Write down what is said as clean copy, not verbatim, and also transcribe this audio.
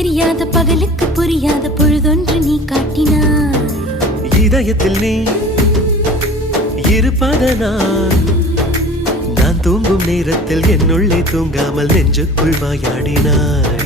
தெரியாத பகலுக்கு புரியாத பொழுதொன்று நீ காட்டினாய். இதயத்தில் நீ இருப்பதனால் நான் தூங்கும் நேரத்தில் என்னுள்ளே தூங்காமல் நெஞ்சுக்குள் வாயாடினாய்.